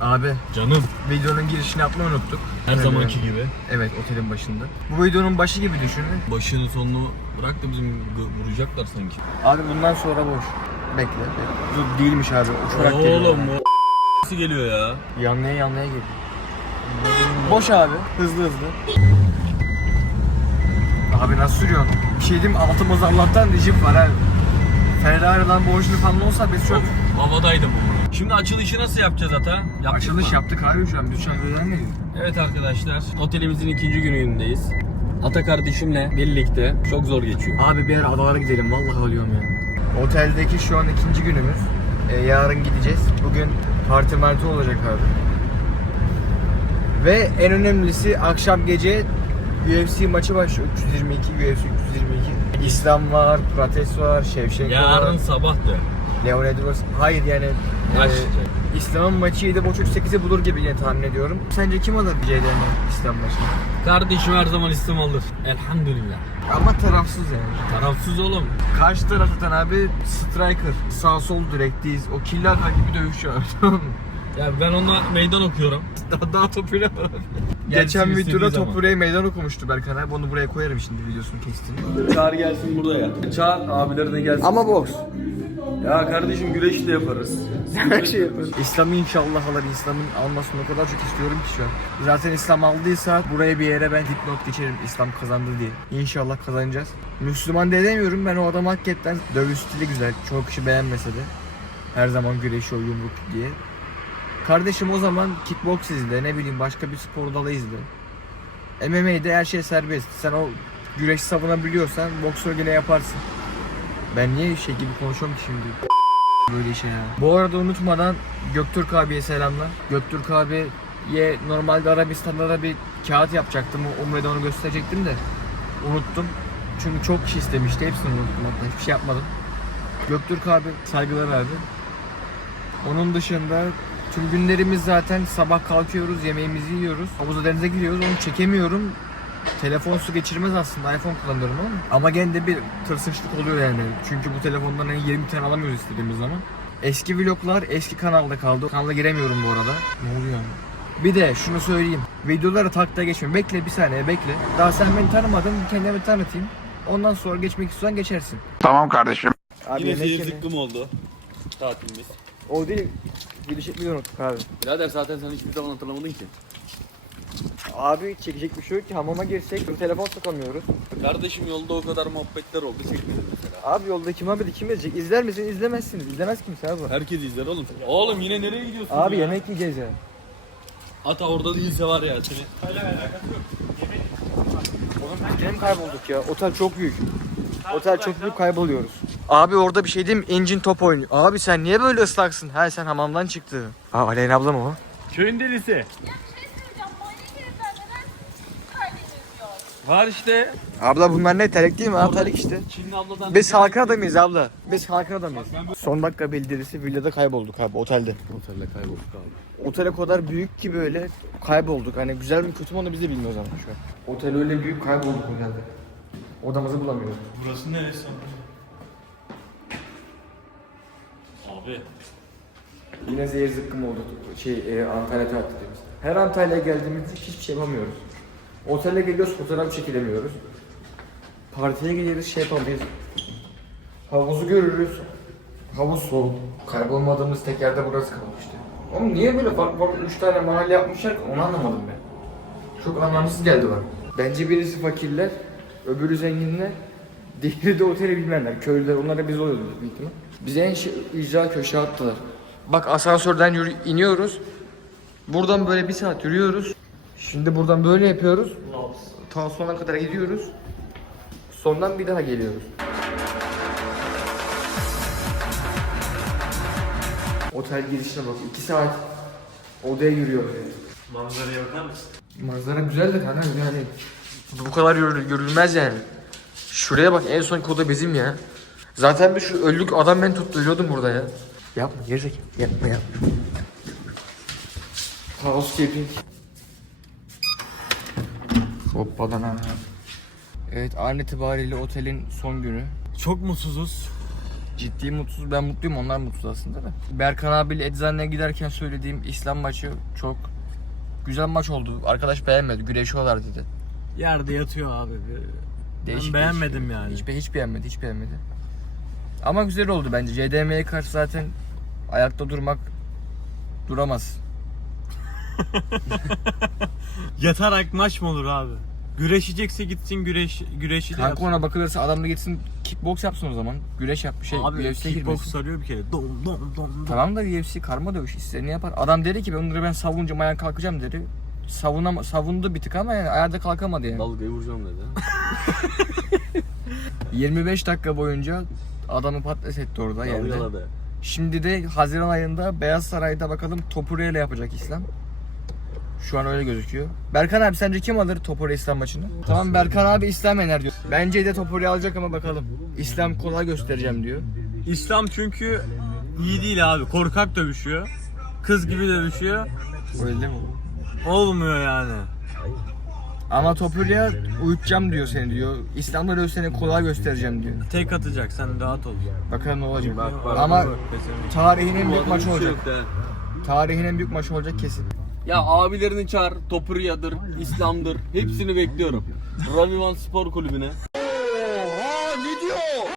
Abi Canım. videonun girişini yapmayı unuttuk. Her Evet. zamanki gibi. Evet otelin başında. Bu videonun başı gibi düşünün. Başını sonunu bırak da bizim gö- vuracaklar sanki. Abi bundan sonra boş. Bekle. bekle. Dur değilmiş abi. Uçarak geliyor. Oğlum o nasıl geliyor ya? Yanlaya yanlaya geliyor. Boş abi. Hızlı hızlı. Abi nasıl sürüyorsun? Bir şey diyeyim mi? altımızda Allah'tan Recep var ha. Ferrari'den bu orijinal falan olsa biz çok Havadaydı bu. Şimdi açılışı nasıl yapacağız ata? Yaptık açılış mı? yaptık abi şu an. Biz şu an öğrenmedik. Evet arkadaşlar, otelimizin ikinci günündeyiz. Ata kardeşimle birlikte çok zor geçiyor. Abi bir ara adalara gidelim. Vallahi ölüyorum ya. Oteldeki şu an ikinci günümüz. Ee, yarın gideceğiz. Bugün parti marti olacak abi. Ve en önemlisi akşam gece UFC maçı başlıyor. 322, UFC 322. İslam var, Prates var, Şevşenko Yarın var, sabahtı. Leon Edwards. Hayır yani Kaç? e, İslam'ın maçı 7.30-8'e bulur gibi yine tahmin ediyorum. Sence kim alır CD'nin İslam maçını? Kardeşim her zaman İslam alır. Elhamdülillah. Ama tarafsız yani. Tarafsız oğlum. Karşı taraftan abi striker, sağ sol direkteyiz. O killer gibi dövüşüyor. Ya ben ona meydan okuyorum. daha, daha topuyla Geçen videoda zaman. Topure'ye meydan okumuştu Berkan abi. Onu buraya koyarım şimdi videosunu kestim. Çağır gelsin buraya. Çağır abileri de gelsin. Ama boks. Ya kardeşim güreş de yaparız. Her şey yaparız. İslam'ı inşallah alır. İslam'ın almasını o kadar çok istiyorum ki şu an. Zaten İslam aldıysa buraya bir yere ben dipnot geçerim İslam kazandı diye. İnşallah kazanacağız. Müslüman da demiyorum ben o adam hakikaten dövüş stili güzel. Çok kişi beğenmese de. Her zaman güreşiyor yumruk diye. Kardeşim o zaman kickbox izle ne bileyim başka bir spor dalı izle. MMA'de her şey serbest. Sen o güreş savunabiliyorsan boksör yine yaparsın. Ben niye şey gibi konuşuyorum ki şimdi? Böyle şey ya. Bu arada unutmadan Göktürk abiye selamlar. Göktürk abiye normalde Arabistan'da da bir kağıt yapacaktım. Umre'de onu gösterecektim de unuttum. Çünkü çok kişi istemişti. Hepsini unuttum hatta. Hiçbir şey yapmadım. Göktürk abi saygılar abi. Onun dışında tüm günlerimiz zaten sabah kalkıyoruz, yemeğimizi yiyoruz. Havuza denize giriyoruz. Onu çekemiyorum. Telefon su geçirmez aslında. iPhone kullanıyorum ama. Ama gene de bir tırsınçlık oluyor yani. Çünkü bu telefondan hani 20 tane alamıyoruz istediğimiz zaman. Eski vloglar eski kanalda kaldı. Kanala giremiyorum bu arada. Ne oluyor? Bir de şunu söyleyeyim. Videoları takta geçme. Bekle bir saniye bekle. Daha sen beni tanımadın. Kendimi tanıtayım. Ondan sonra geçmek istiyorsan geçersin. Tamam kardeşim. Abi Yine yemek seyir yeme- zıkkım oldu. Tatilimiz. O değil. Video çekmeyi unuttuk abi. Birader zaten sen hiçbir zaman hatırlamadın ki. Abi çekecek bir şey yok ki. Hamama girsek bir telefon sokamıyoruz. Kardeşim yolda o kadar muhabbetler oldu çekmedim mesela. Abi yolda kim abi kim edecek? İzler misin? İzlemezsiniz. İzlemez kimse abi. Herkes izler oğlum. Oğlum yine nereye gidiyorsun Abi ya? yemek yiyeceğiz ya. Ata orada değilse var ya seni. Oğlum biz gene mi kaybolduk ya? Otel çok büyük. Otel çok büyük kayboluyoruz. Abi orada bir şey diyeyim mi? İncin top oynuyor. Abi sen niye böyle ıslaksın? Ha sen hamamdan çıktı. Aa Aleyna abla mı o? Köyün delisi. Var işte. Abla bunlar ne? Terlik değil mi? Abi terlik işte. Çinli abladan. Biz halkın adamıyız abla. Biz halkın adamıyız. Son dakika bildirisi villada kaybolduk abi otelde. Otelde kaybolduk abi. Otel o kadar büyük ki böyle kaybolduk. Hani güzel mi kötü mü onu biz de bilmiyoruz ama şu an. Otel öyle büyük kaybolduk otelde. Odamızı bulamıyoruz. Burası neresi? Abi. Yine zehir zıkkım oldu şey e, Antalya tatilimiz. Her Antalya'ya geldiğimizde hiçbir şey yapamıyoruz. Otele geliyoruz fotoğraf çekilemiyoruz. Partiye geliriz şey yapamayız. Havuzu görürüz. Havuz soğuk. Kaybolmadığımız tek yerde burası kalmıştı. Oğlum niye böyle farklı farklı 3 tane mahalle yapmışlar ki onu anlamadım ben. Çok anlamsız geldi bana. Bence birisi fakirler, öbürü zenginler, diğeri de oteli bilmeyenler, köylüler, onlara biz oluyoruz büyük ihtimal. Bize en şey, icra köşe attılar. Bak asansörden yürü, iniyoruz. Buradan böyle bir saat yürüyoruz. Şimdi buradan böyle yapıyoruz. Ta sona kadar gidiyoruz. Sondan bir daha geliyoruz. Otel girişine bak. 2 saat odaya yürüyor. Manzaraya bakar mısın? Manzara güzel de kanka yani bu kadar yürü- yürülmez yani. Şuraya bak en son koda bizim ya. Zaten bir şu öllük adam beni tuttu ölüyordum burada ya. Yapma gerizekalı. Yapma yapma. Housekeeping. Hoppadan Evet an itibariyle otelin son günü. Çok mutsuzuz. ciddi mutsuz. Ben mutluyum onlar mutsuz aslında da. Berkan abiyle eczaneye giderken söylediğim İslam maçı çok güzel maç oldu. Arkadaş beğenmedi. Güreşiyorlar dedi. Yerde yatıyor abi. Değişik, beğenmedim değişik. yani. Hiç, hiç beğenmedi, hiç beğenmedi. Ama güzel oldu bence. CDM'ye karşı zaten ayakta durmak duramaz. Yatarak maç mı olur abi? Güreşecekse gitsin güreş güreşi de Kanka yapsın. ona bakılırsa adam da gitsin kickbox yapsın o zaman. Güreş yap bir şey. Abi UFC'ye kickbox girmesin. sarıyor bir kere. Dom dom dom dom. Tamam da UFC karma dövüş istediğini yapar. Adam dedi ki ben onları ben savunacağım ayağa kalkacağım dedi. Savunama, savundu bir tık ama yani ayakta kalkamadı yani. Dalgayı vuracağım dedi. 25 dakika boyunca adamı patates etti orada yerde. Dalgaladı. Şimdi de Haziran ayında Beyaz Saray'da bakalım Topuriye ile yapacak İslam. Şu an öyle gözüküyor. Berkan abi sence kim alır Topuriye İslam maçını? Tamam Berkan abi İslam yener diyor. Bence de Topuriye alacak ama bakalım. İslam kolay göstereceğim diyor. İslam çünkü iyi değil abi. Korkak dövüşüyor. Kız gibi dövüşüyor. Öyle değil mi? Olmuyor yani. Ama Topuriye uyutacağım diyor seni diyor. İslam'da da seni kolay göstereceğim diyor. Tek atacak sen rahat ol. Bakalım ne olacak. Bak, bak, Ama Bak, tarihin en büyük maçı olacak. Tarihin en büyük maçı olacak kesin. Ya abilerini çağır, Topuriyadır, İslam'dır. Hepsini bekliyorum. Ravivan Spor Kulübü'ne.